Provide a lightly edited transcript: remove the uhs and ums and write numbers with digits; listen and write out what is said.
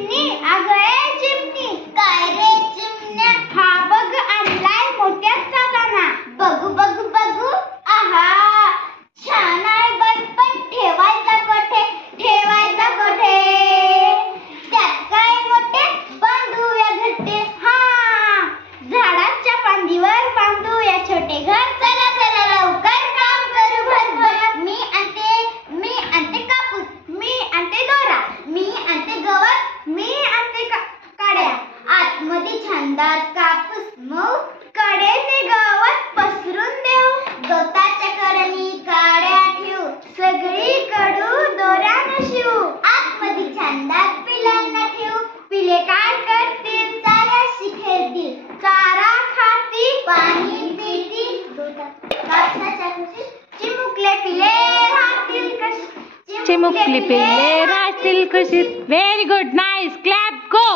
चिमणी, अगं ए चिमणी, काय रे चिमण्या, हा बघ आणलाय मोत्याचा दाना, बघू बघू बघू, आहा छान आहे बघ, पण ठेवायचा कोठे, ठेवायचा कोठे, त्यात काय मोठे बांधूया घरटे, हा झाडाच्या फांदीवर बांधूया छोटे घर, चला चला लवकर काम करू भरभर, मी आणते कापूस, मी आणते दोरा, मी आणते गवत, मी आणते काड्या, आतमध्ये छानदार कापूस मऊ, कडेने गवत पसरून देऊ, गवताच्या कडेने काड्या ठेवू, सगळीकडून दोऱ्यानं शिवू, आतमध्ये छानदार पिलांना ठेवू, पिले काय करतील चाऱ्याशी खेळतील, चारा खातील पाणी पितील, कापसाच्या कुशीत चिमुकले पिले राहतील कशी, चिमुकली पिल्ले राहतील कशी. व्हेरी गुड, नाईस, क्लॅप, गो.